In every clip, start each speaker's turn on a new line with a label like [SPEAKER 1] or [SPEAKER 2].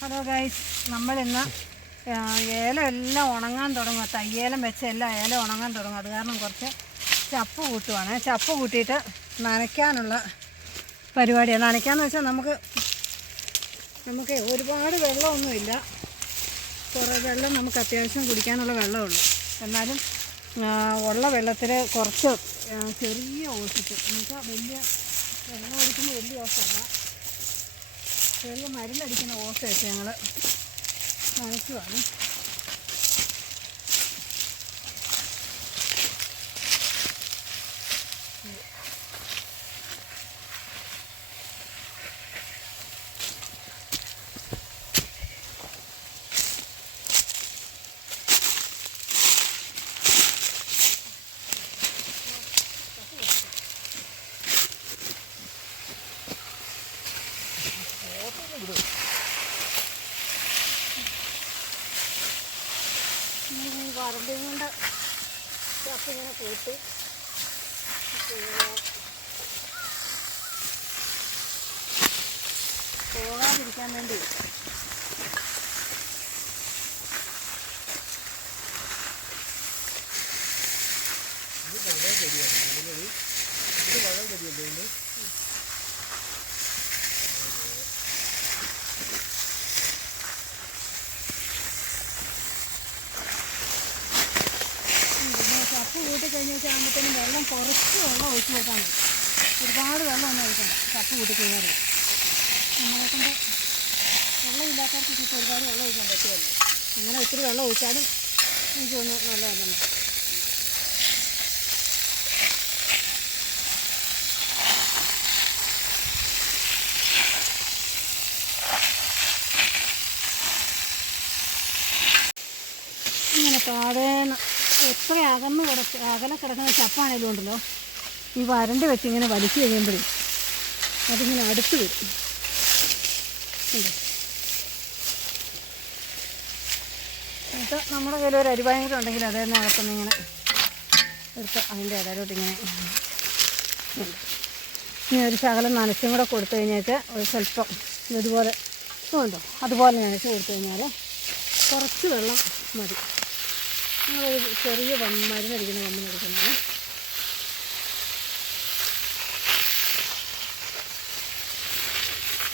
[SPEAKER 1] Hello guys നമ്മളിന്ന് ഏലം എല്ലാം ഉണങ്ങാൻ തുടങ്ങും തയ്യേലം വെച്ച് എല്ലാം ഏലം ഉണങ്ങാൻ തുടങ്ങും അത് കാരണം കുറച്ച് ചപ്പ് കൂട്ടുവാണ്. ചപ്പ് കൂട്ടിയിട്ട് നനയ്ക്കാനുള്ള പരിപാടിയാണ് നനയ്ക്കാന്ന് വെച്ചാൽ നമുക്ക് നമുക്ക് ഒരുപാട് വെള്ളമൊന്നുമില്ല. കുറേ വെള്ളം നമുക്ക് അത്യാവശ്യം കുടിക്കാനുള്ള വെള്ളമുള്ളൂ. എന്നാലും ഉള്ള വെള്ളത്തിൽ കുറച്ച് ചെറിയ ഓസിട്ട് എന്നുവെച്ചാൽ വലിയ വെള്ളം കുടിക്കുമ്പോൾ വലിയ ഓസല്ല ചെറിയ മരുന്നടിക്കുന്ന ഓസ ഞങ്ങൾ ഞങ്ങൾ നനയ്ക്കുവാണ്. വരമ്പും കൊണ്ട് ചക്ക ഇങ്ങനെ കൂട്ടി പോകാതിരിക്കാൻ വേണ്ടി. പിന്നെ ചപ്പ് കൂട്ടി കഴിഞ്ഞ് വെച്ചാൽ ആകുമ്പോഴത്തേനും വെള്ളം കുറച്ച് വെള്ളം ഒഴിച്ച് കൊടുക്കാൻ മതി. ഒരുപാട് വെള്ളം ഒന്നും ഒഴിക്കണം കപ്പ് കൂട്ടി കഴിഞ്ഞാൽ നമ്മളെ കൊണ്ട് വെള്ളമില്ലാത്തവർക്ക് ഇപ്പോൾ ഒരുപാട് വെള്ളം ഒഴിക്കാൻ പറ്റുമല്ലോ. അങ്ങനെ ഒത്തിരി വെള്ളം ഒഴിച്ചാലും എനിക്ക് തോന്നുന്നു നല്ലതാണ് ഇങ്ങനെ താഴെ എത്ര അകന്ന് കിടക്ക അകലെ കിടക്കുന്ന ചപ്പാണേലും ഉണ്ടല്ലോ ഈ വരണ്ട് വെച്ച് ഇങ്ങനെ വലിച്ചു കഴിയുമ്പോഴേ അതിങ്ങനെ അടുത്ത് വരും. എന്നിട്ട് നമ്മുടെ കയ്യിൽ ഒരു അരിവായും കൂടെ ഉണ്ടെങ്കിൽ അതേ അകത്തുനിന്ന് ഇങ്ങനെ എടുത്ത് അതിന്റെ ഇടയിലോട്ട് ഇങ്ങനെ. ഇനി ഒരു ശകലം നനച്ചും കൂടെ കൊടുത്തു കഴിഞ്ഞാൽ ഒരു സ്വല്പം ഇതുപോലെ ഉണ്ടോ അതുപോലെ നനച്ച് കൊടുത്തു കഴിഞ്ഞാൽ കുറച്ച് വെള്ളം മതി ചെറിയ മരുന്നടിക്കുന്ന പമ്പിന് എടുക്കുന്നത്.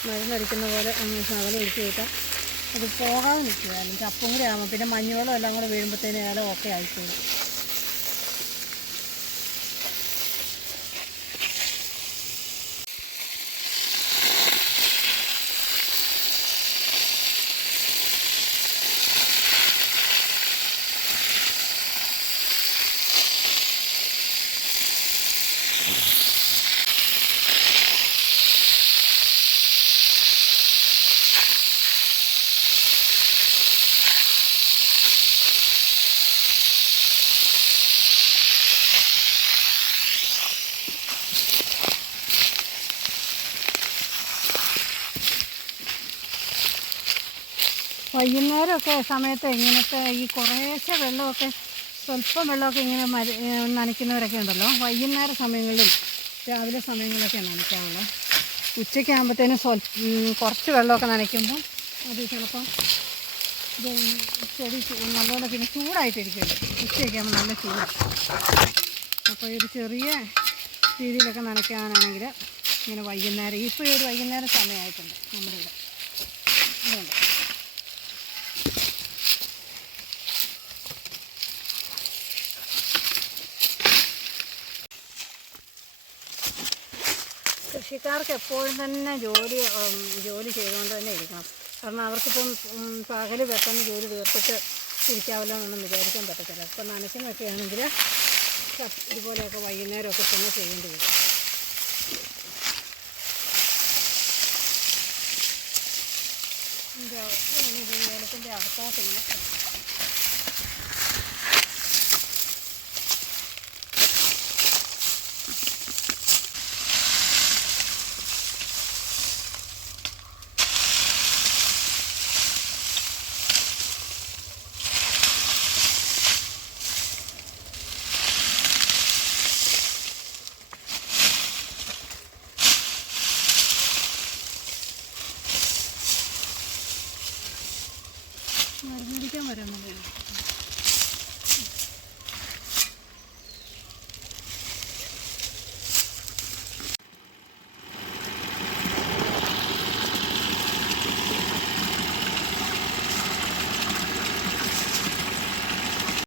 [SPEAKER 1] മരുന്നടിക്കുന്ന പോലെ അങ്ങ് ശകലം ഒഴിച്ച് കിട്ടാം അത് പോകാതെ നിൽക്കുക അല്ലെങ്കിൽ അപ്പം കൂടി ആകുമ്പോൾ പിന്നെ മഞ്ഞവെള്ളം എല്ലാം കൂടെ വീഴുമ്പോഴത്തേനും ഏലം ഒക്കെ ആയിക്കോളും. വൈകുന്നേരമൊക്കെ സമയത്ത് ഇങ്ങനത്തെ ഈ കുറേശ്ശെ വെള്ളമൊക്കെ സ്വല്പം വെള്ളമൊക്കെ ഇങ്ങനെ മര നനയ്ക്കുന്നവരൊക്കെ ഉണ്ടല്ലോ. വൈകുന്നേര സമയങ്ങളിലും രാവിലെ സമയങ്ങളിലൊക്കെ നനയ്ക്കാവുള്ളൂ ഉച്ചയ്ക്ക് ആകുമ്പോഴത്തേനും സ്വൽ കുറച്ച് വെള്ളമൊക്കെ നനയ്ക്കുമ്പോൾ അത് ചിലപ്പം ചെടി നല്ലപോലെ പിന്നെ ചൂടായിട്ടിരിക്കുമല്ലോ ഉച്ചയൊക്കെ ആകുമ്പോൾ നല്ല ചൂടാണ് അപ്പോൾ ഒരു ചെറിയ രീതിയിലൊക്കെ നനയ്ക്കാനാണെങ്കിൽ ഇങ്ങനെ വൈകുന്നേരം ഇപ്പോൾ ഒരു വൈകുന്നേരം സമയമായിട്ടുണ്ട് നമ്മുടെ ഇവിടെ. കൃഷിക്കാർക്ക് എപ്പോഴും തന്നെ ജോലി ജോലി ചെയ്തുകൊണ്ട് തന്നെ ഇരിക്കണം. കാരണം അവർക്കിപ്പം പകൽ പെട്ടെന്ന് ജോലി തീർത്തിട്ട് ഇരിക്കാമല്ലോ എന്നൊന്നും വിചാരിക്കാൻ പറ്റത്തില്ല. ഇപ്പം നനച്ചിനൊക്കെ ആണെങ്കിൽ ഇതുപോലെയൊക്കെ വൈകുന്നേരമൊക്കെ തന്നെ ചെയ്യേണ്ടി വരും. ഇതിന്റെ ഏലത്തിന്റെ പിന്നെ. മരുന്നടിക്കാൻ വരാൻ